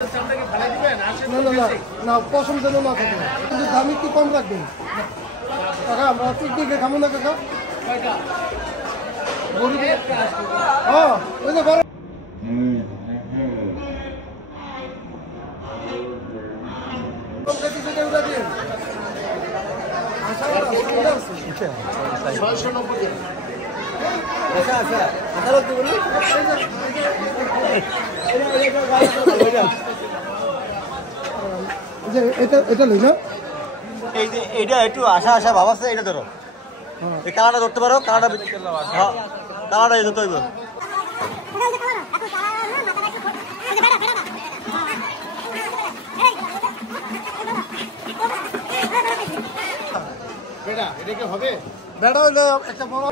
না না না না পছন্দ যেন না থাকে কিন্তু দামি কি কম রাখবেন কাকা আমরা পিকনিকে খাবো না কাকা হ্যাঁ ওই যে বড় এটা লই না এই যে এটা একটু আশা আশা ভাব আছে এটা ধরো এই কালারটা ধরতে পারো কালারটা কালারটা এই ধরতে হইব বেড়া এটা কি হবে বেড়া হইলে একটা বড়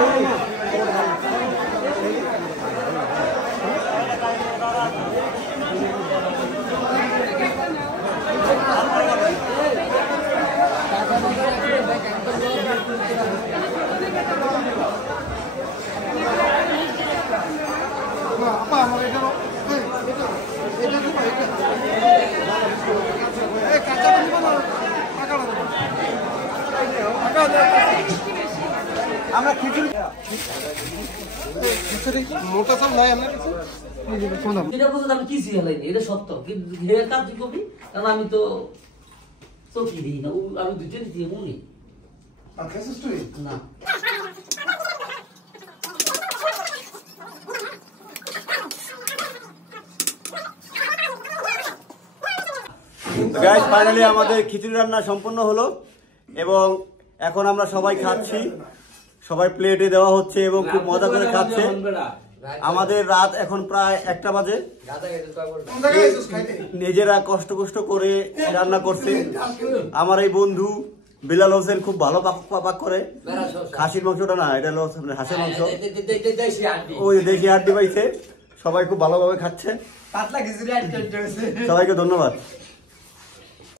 আপা আমার এটা এটা দিব এটা কাঁচা দিব না পাকা দিব আমরা খিচুড়ি মোটা চাল নাই আমরা কিছু এটা বলতে আমি কিছু হেলাইনি এটা সত্য কিন্তু হেয়ার কাজ তুই কবি কারণ আমি তো চোখই দিই না আমি দুইটা দিয়ে মনে না গাইস ফাইনালি আমাদের খিচুড়ি রান্না সম্পূর্ণ হলো এবং এখন আমরা সবাই খাচ্ছি সবাই প্লেটে দেওয়া হচ্ছে এবং খুব মজা করে খাচ্ছে আমাদের রাত এখন প্রায় 1টা বাজে নিজেরা কষ্ট করে রান্না করছে আমার এই বন্ধু বিলাল হোসেন খুব ভালো পাক করে খাসির মাংসটা না এটা হলো হাঁসের মাংস ওই দেশি হাড্ডি পাইছে সবাই খুব ভালোভাবে খাচ্ছে সবাইকে ধন্যবাদ।